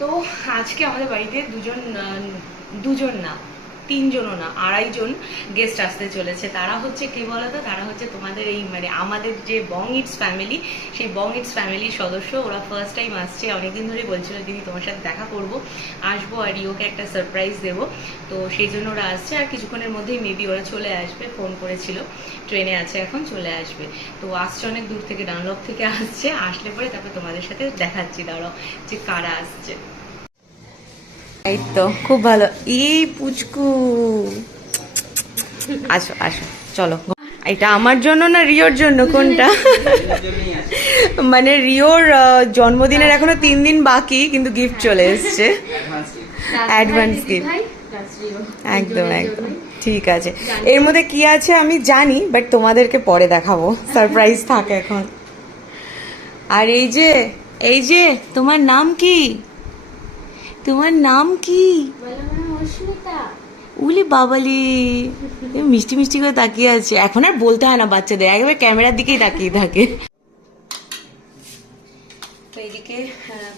তো আজকে আমাদের বাড়িতে দুজন না, তিনজনও না, 2.5 জন গেস্ট আসতে চলেছে। তারা হচ্ছে কে বলতো? তারা হচ্ছে তোমাদের এই মানে আমাদের যে বং ইটস ফ্যামিলি, সেই বং ইটস ফ্যামিলির সদস্য। ওরা ফার্স্ট টাইম আসছে, অনেকদিন ধরে বলছিল দিদি তোমার সাথে দেখা করব, আসবো আর রিওকে একটা সারপ্রাইজ দেবো। তো সেই জন্য ওরা আসছে, আর কিছুক্ষণের মধ্যেই মেবি ওরা চলে আসবে। ফোন করেছিল, ট্রেনে আছে এখন, চলে আসবে। তো আসছে অনেক দূর থেকে, ডানলপ থেকে আসছে। আসলে পরে তারপর তোমাদের সাথে দেখাচ্ছি, দাঁড়াও যে কারা আসছে। এই তো খুব ভালো। এই পুচকু, আসো আসো, চলো। এটা আমার জন্য না রিওর জন্য? কোনটা? মানে রিওর জন্মদিনের এখনো 3 দিন বাকি, কিন্তু গিফট চলে এসছে, অ্যাডভান্স গিফট। একদম একদম ঠিক আছে। এর মধ্যে কি আছে আমি জানি, বাট তোমাদেরকে পরে দেখাবো, সারপ্রাইজ থাকে এখন। আর এই যে তোমার নাম কি? তোমার নাম কি? উলি বাবালি, মিষ্টি মিষ্টি করে তাকিয়ে আছে। এখন আর বলতে হয় না বাচ্চাদের, একবার ক্যামেরার দিকেই তাকিয়ে থাকে। তো এইদিকে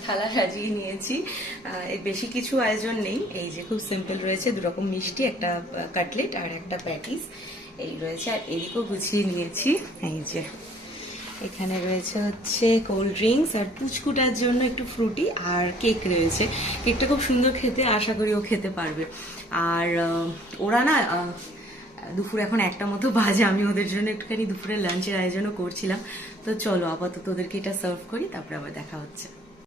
থালা সাজিয়ে নিয়েছি। বেশি কিছু আয়োজন নেই, এই যে খুব সিম্পল রয়েছে, 2 রকম মিষ্টি, একটা কাটলেট আর একটা প্যাটিস এই রয়েছে। আর এদিকেও গুছিয়ে নিয়েছি, এই যে এখানে রয়েছে হচ্ছে কোল্ড ড্রিঙ্কস, আর পুচকুটার জন্য একটু ফ্রুটি, আর কেক রয়েছে। কেকটা খুব সুন্দর খেতে, আশা করি ও খেতে পারবে। আর ওরা না দুপুর এখন 1টা মতো বাজে, আমি ওদের জন্য একটুখানি দুপুরে লাঞ্চের আয়োজনও করছিলাম। তো চলো আপাতত ওদেরকে এটা সার্ভ করি, তারপরে আবার দেখা হচ্ছে।